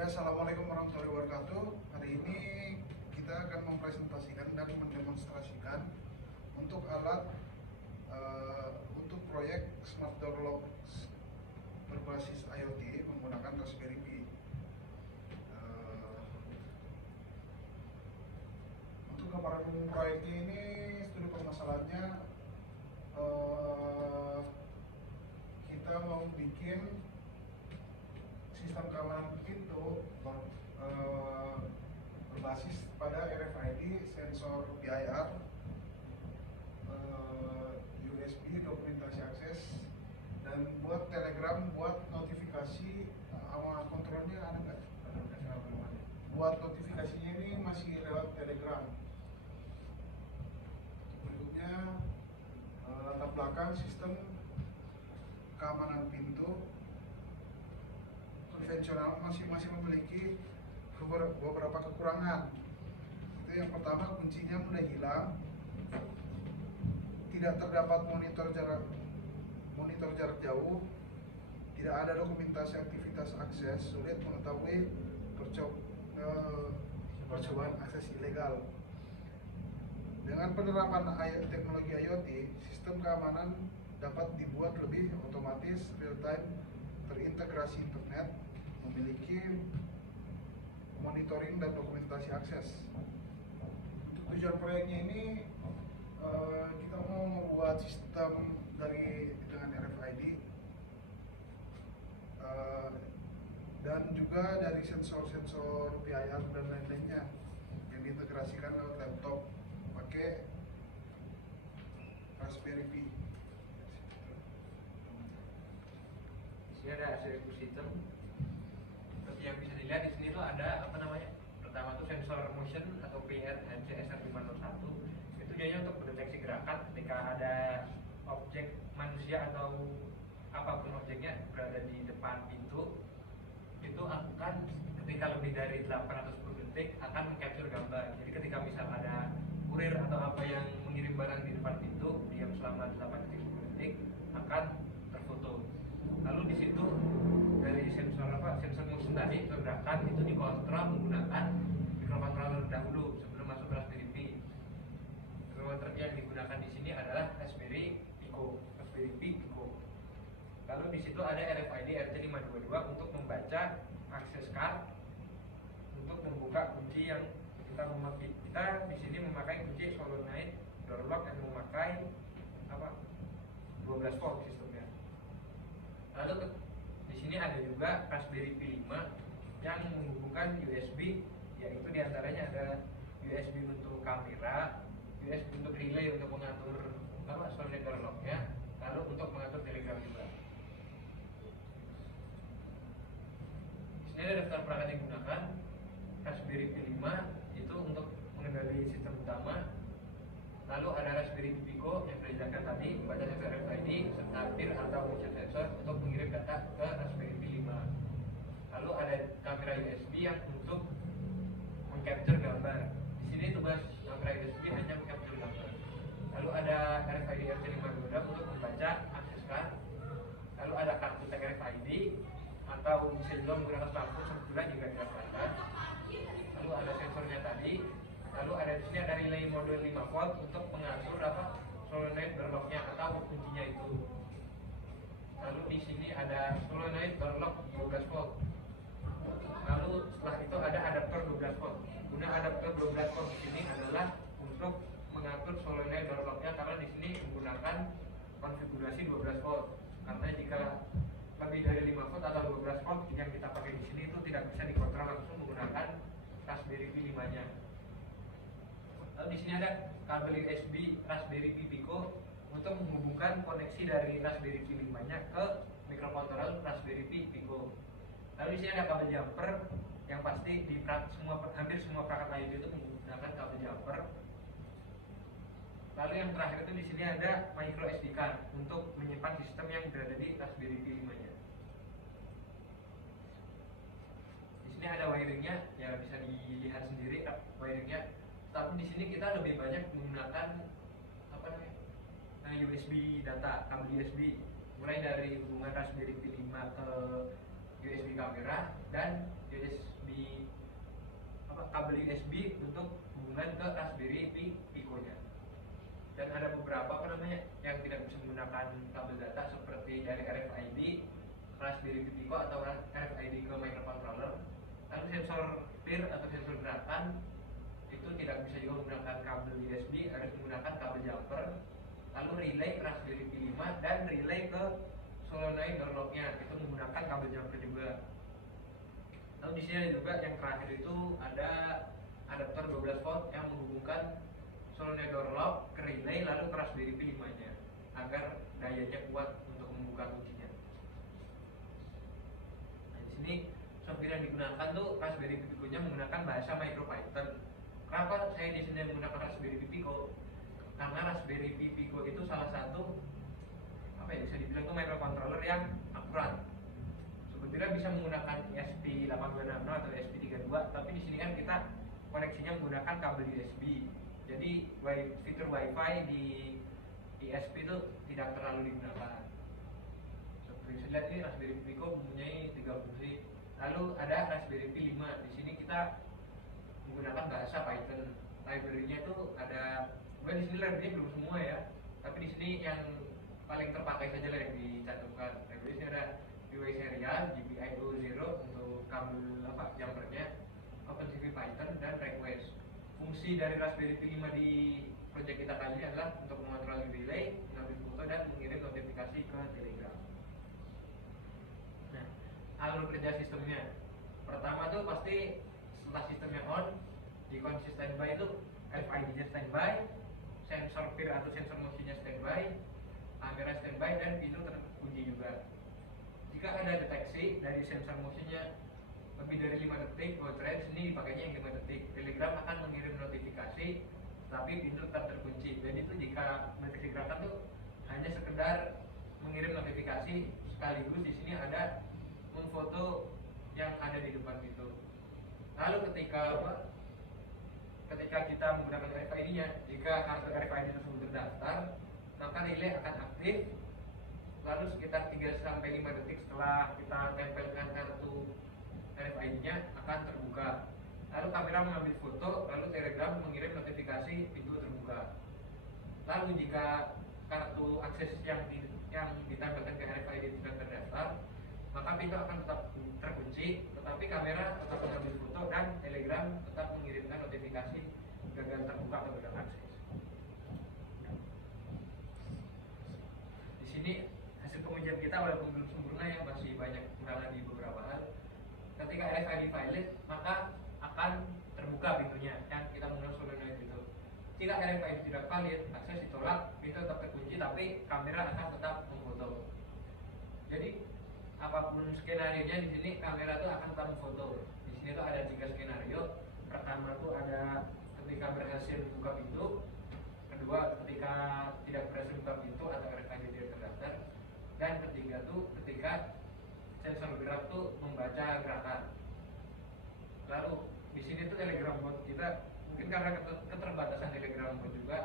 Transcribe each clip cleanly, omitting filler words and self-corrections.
Ya, Assalamualaikum warahmatullahi wabarakatuh. Hari ini kita akan mempresentasikan dan mendemonstrasikan untuk alat untuk proyek Smart Door Lock berbasis IoT menggunakan Raspberry Pi. Untuk gambaran proyeknya ini, studi permasalahannya kita mau bikin sistem keamanan pintu berbasis pada RFID, sensor PIR, USB, dokumentasi akses, dan buat Telegram, buat notifikasi. Kontrolnya ada nggak? Buat notifikasinya ini masih lewat Telegram. Berikutnya latar belakang sistem keamanan pintu konvensional masih memiliki beberapa kekurangan. Itu yang pertama, kuncinya mudah hilang, tidak terdapat monitor jarak jauh, tidak ada dokumentasi aktivitas akses, sulit mengetahui percobaan akses ilegal. Dengan penerapan teknologi IoT, sistem keamanan dapat dibuat lebih otomatis, real time, terintegrasi internet, memiliki monitoring dan dokumentasi akses. Untuk tujuan proyeknya ini, kita mau membuat sistem dengan RFID dan juga dari sensor-sensor PIR dan lain-lainnya yang diintegrasikan lewat laptop pakai Raspberry Pi. Di sini ada hasil sistem. Seperti yang bisa dilihat di sini tuh ada pertama tuh sensor motion atau PIR HCSR501. Itu tujuannya untuk mendeteksi gerakan ketika ada objek manusia atau apapun objeknya berada di depan pintu. Itu akan ketika lebih dari 810 detik akan mengcapture gambar. Jadi ketika misal ada kurir atau apa yang mengirim barang di depan pintu, diam selama 8-10 detik akan terfoto. Lalu di situ dari sensor motion tadi pergerakan itu dikontrol menggunakan microcontroller dahulu sebelum masuk ke Raspberry Pi. Microcontroller yang digunakan di sini adalah Raspberry Pi Pico. Lalu di situ ada RFID RJ522 untuk membaca akses card untuk membuka kunci yang kita di sini memakai kunci solenoid door lock yang memakai 12 volt sistemnya. Lalu di sini ada juga Raspberry Pi 5 yang menghubungkan USB, yaitu diantaranya ada USB untuk kamera, USB untuk relay untuk mengatur solenoid door lock-nya, lalu untuk mengatur Telegram juga. Di sini ada daftar perangkat yang digunakan. Raspberry Pi 5 itu untuk mengendalikan sistem utama. Lalu ada Raspberry Pi Pico yang dijelaskan tadi, membaca sensor RFID serta peer atau motion sensor untuk mengirim data ke Raspberry Pi 5. Lalu ada kamera USB yang untuk mengcapture gambar. Di sini tugas kamera USB hanya mengcapture gambar. Lalu ada RFID RJ522 untuk membaca akses card. Lalu ada kartu tag RFID atau bisa juga menggunakan lampu sebulan juga dilakukan. Lalu ada sensornya tadi. Lalu ada di sini ada relay mode 5 volt untuk mengatur solenoid door lock-nya atau kuncinya itu. Lalu di sini ada solenoid door lock 12 volt. Lalu setelah itu ada adaptor 12 volt. Guna adaptor 12 volt di sini adalah untuk mengatur solenoid door lock-nya karena di sini menggunakan konfigurasi 12 volt. Karena jika lebih dari 5 volt atau 12 volt yang kita pakai di sini itu tidak bisa dikontrol langsung menggunakan Raspberry Pi 5-nya. Lalu di sini ada kabel USB Raspberry Pi Pico untuk menghubungkan koneksi dari Raspberry Pi 5-nya ke microcontroller Raspberry Pi Pico. Lalu di sini ada kabel jumper yang pasti di hampir semua perangkat IoT itu menggunakan kabel jumper. Lalu yang terakhir itu di sini ada micro SD card untuk menyimpan sistem yang berada di Raspberry Pi 5-nya. Di sini ada wiringnya, ya bisa dilihat sendiri wiringnya. Tapi di sini kita lebih banyak menggunakan USB data, kabel USB, mulai dari hubungan Raspberry Pi 5 ke USB kamera dan USB kabel USB untuk hubungan ke Raspberry Pi Pico-nya. Dan ada beberapa yang tidak bisa menggunakan kabel data seperti dari RFID ke Raspberry Pi Pico atau RFID ke microcontroller. Lalu sensor peer atau sensor gerakan itu tidak bisa juga menggunakan kabel USB, harus menggunakan kabel jumper. Lalu relay ke Raspberry Pi 5 dan relay ke solenoid door lock-nya itu menggunakan kabel jumper juga. Lalu di sini ada juga yang terakhir itu ada adaptor 12 volt yang menghubungkan solenoid door lock ke relay lalu ke Raspberry Pi 5-nya agar dayanya kuat untuk membuka kuncinya. Nah, di sini software yang digunakan tuh Raspberry Pi Pico-nya menggunakan bahasa MicroPython. Kenapa saya di sini menggunakan Raspberry Pi Pico? Karena Raspberry Pi Pico itu salah satu bisa dibilang itu microcontroller yang akurat. Sebetulnya bisa menggunakan ESP8266 atau ESP32, tapi di sini kan kita koneksinya menggunakan kabel USB. Jadi fitur WiFi di ESP itu tidak terlalu digunakan. Seperti bisa lihat ini Raspberry Pi Pico mempunyai 3 fungsi. Lalu ada Raspberry Pi 5. Di sini kita menggunakan bahasa Python. Library-nya itu ada, di sini library-nya belum semua ya, tapi di sini yang paling terpakai saja lah yang dicantumkan. Library ini ada UI serial, GPIO 0 untuk kabel jumpernya, OpenCV Python dan request. Fungsi dari Raspberry Pi 5 di project kita kali ini adalah untuk mengontrol relay, mengambil foto dan mengirim notifikasi ke Telegram. Nah, alur kerja sistemnya. Pertama tuh pasti setelah sistemnya on, di kondisi standby itu RFID-nya standby, sensor peer atau sensor motionnya standby, kamera standby dan pintu terkunci juga. Jika ada deteksi dari sensor motionnya lebih dari 5 detik, baut range ini dipakainya yang 5 detik. Telegram akan mengirim notifikasi, tapi pintu tetap terkunci. Jadi itu jika deteksi gerakan tuh hanya sekedar mengirim notifikasi, sekaligus di sini ada memfoto yang ada di depan pintu. Lalu ketika kita menggunakan RFID-nya, jika kartu RFID tersebut terdaftar, maka relay akan aktif. Lalu sekitar 3-5 detik setelah kita tempelkan kartu RFID-nya akan terbuka. Lalu kamera mengambil foto, lalu Telegram mengirim notifikasi pintu terbuka. Lalu jika kartu akses yang ditempelkan ke RFID tidak terdaftar, maka pintu akan tetap terkunci, tetapi kamera tetap mengambil foto dan Telegram tetap mengirimkan notifikasi gagal terbuka atau gagal akses. Di sini hasil pengujian kita walaupun belum sempurna ya, masih banyak kekurangan di beberapa hal. Ketika RFID valid, maka akan terbuka pintunya yang kita menggunakan solenoid itu. Jika RFID tidak valid, akses ditolak, pintu tetap terkunci, tapi kamera akan tetap memfoto. Jadi apapun skenario-nya di sini kamera tuh akan tetap memfoto. Di sini tuh ada 3 skenario. Pertama tuh ada ketika berhasil buka pintu, kedua ketika tidak berhasil buka pintu atau RFID tidak terdaftar, dan ketiga tuh ketika sensor gerak tuh membaca gerakan. Lalu di sini tuh Telegram bot kita mungkin karena keterbatasan Telegram bot juga,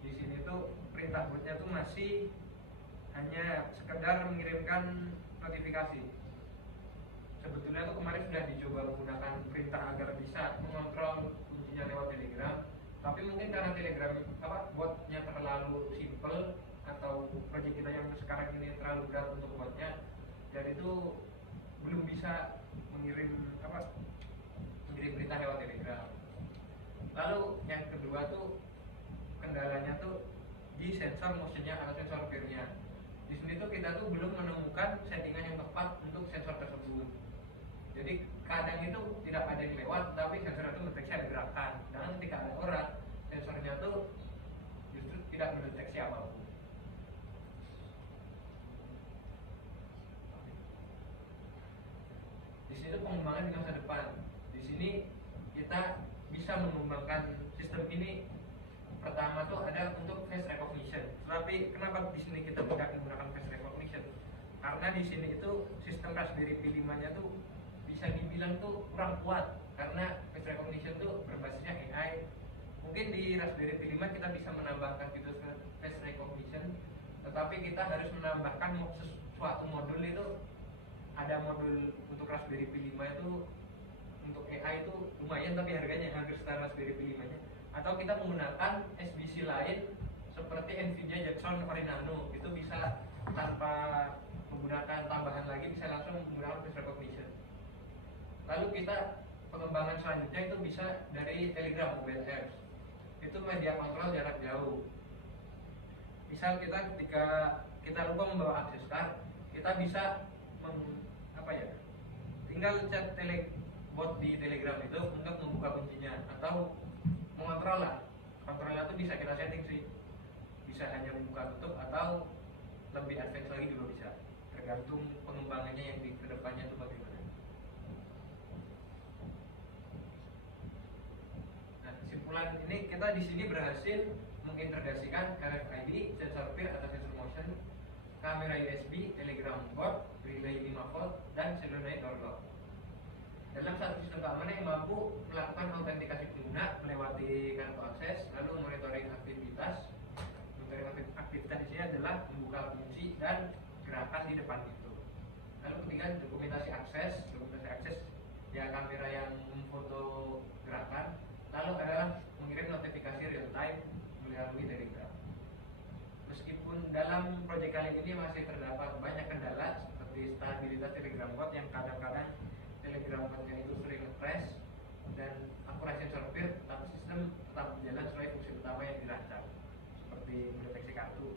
di sini tuh perintah botnya tuh masih hanya sekedar mengirimkan notifikasi. Sebetulnya tuh kemarin sudah dicoba menggunakan perintah agar bisa mengontrol kuncinya lewat Telegram, tapi mungkin karena Telegram botnya terlalu simple atau proyek kita yang sekarang ini terlalu berat untuk botnya, jadi itu belum bisa mengirim perintah lewat Telegram. Lalu yang kedua tuh kendalanya tuh di sensor motionnya atau sensor peer-nya. Di sini tuh kita tuh belum menemukan settingan yang tepat untuk sensor tersebut. Jadi kadang itu tidak ada yang lewat, tapi sensor itu mendeteksi ada gerakan. Dan ketika ada orang, sensornya tuh justru tidak mendeteksi apapun. Di sini tuh pengembangan di masa depan. Di sini kita bisa mengembangkan sistem ini. Pertama tuh ada untuk face recognition. Tapi kenapa di sini kita tidak menggunakan face recognition? Karena di sini itu sistem Raspberry Pi 5-nya tuh bisa dibilang tuh kurang kuat, karena face recognition tuh berbasisnya AI. Mungkin di Raspberry Pi 5 kita bisa menambahkan fitur face recognition, tetapi kita harus menambahkan suatu modul itu ada modul untuk Raspberry Pi 5 itu untuk AI itu lumayan, tapi harganya hampir setara Raspberry Pi 5 nya. Atau kita menggunakan SBC lain seperti Nvidia Jetson Orin Nano, itu bisa tanpa menggunakan tambahan lagi, bisa langsung menggunakan face recognition. Lalu kita pengembangan selanjutnya itu bisa dari Telegram Mobile Apps, itu media kontrol jarak jauh. Misal kita ketika kita lupa membawa access card, kita bisa tinggal chat bot di Telegram itu untuk membuka kuncinya, atau mengontrol lah. Kontrolnya itu bisa kita setting sih, bisa hanya membuka tutup atau lebih advance lagi juga bisa, tergantung pengembangannya yang di kedepannya itu bagaimana. Nah, kesimpulan ini kita di sini berhasil mengintegrasikan RFID, sensor peer atau sensor motion, kamera USB, Telegram bot, relay 5 volt, dan solenoid door lock. Dalam satu sistem keamanan yang mampu melakukan autentikasi pengguna melewati kartu akses, lalu monitoring aktivitas. Monitoring aktivitas di sini adalah membuka kunci dan gerakan di depan pintu. Lalu ketiga, dokumentasi akses. Dokumentasi akses ya kamera yang memfoto gerakan. Lalu adalah mengirim notifikasi real time melalui Telegram. Meskipun dalam proyek kali ini masih terdapat banyak kendala seperti stabilitas Telegram bot yang kadang-kadang Telegram botnya itu sering nge-crash dan akurasi sensor peer, tapi sistem tetap berjalan sesuai fungsi utama yang dirancang, seperti mendeteksi kartu.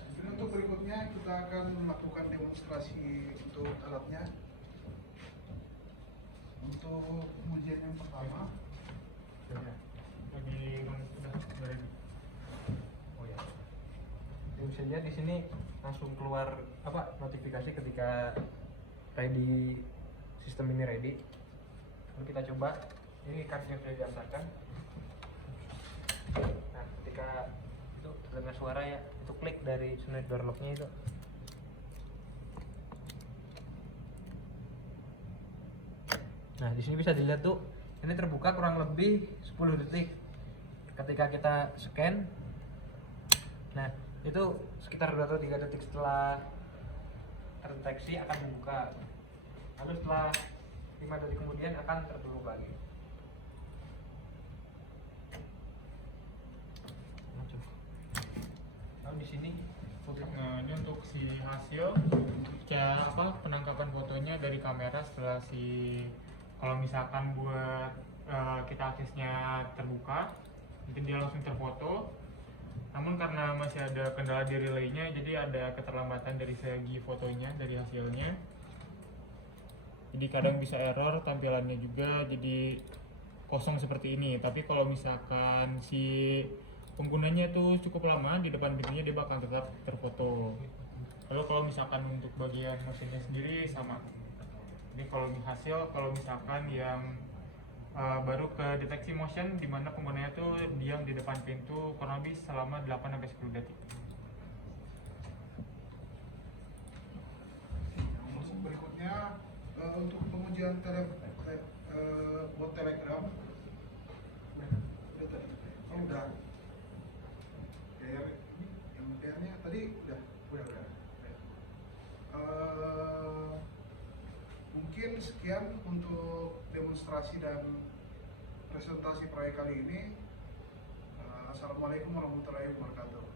Jadi untuk berikutnya kita akan melakukan demonstrasi untuk alatnya. Untuk pengujian yang pertama, bisa lihat di sini langsung keluar notifikasi ketika ready, sistem ini ready. Lalu kita coba, ini kartunya sudah diantarkan. Nah, ketika itu terdengar suara ya, itu klik dari solenoid door lock-nya itu. Nah, di sini bisa dilihat tuh, ini terbuka kurang lebih 10 detik. Ketika kita scan, nah itu sekitar 2 atau 3 detik setelah terdeteksi akan dibuka. Lalu setelah 5 detik kemudian akan tertutup lagi. Lalu di sini Nah, ini untuk si hasil penangkapan fotonya dari kamera setelah kalau misalkan buat kita aksesnya terbuka, nanti dia langsung terfoto. Namun karena masih ada kendala di relaynya, jadi ada keterlambatan dari segi fotonya, dari hasilnya. Jadi kadang bisa error tampilannya juga, jadi kosong seperti ini. Tapi kalau misalkan si penggunanya itu cukup lama di depan pintunya, dia bakal tetap terfoto. Lalu kalau misalkan untuk bagian mesinnya sendiri sama. Jadi kalau misalkan yang baru ke deteksi motion, di mana penggunanya tuh diam di depan pintu kurang lebih selama 8-10 detik. untuk berikutnya untuk pengujian bot Telegram. Udah tadi. Oh, udah. Yang DR-nya tadi udah. Mungkin sekian untuk demonstrasi dan presentasi proyek kali ini. Assalamualaikum warahmatullahi wabarakatuh.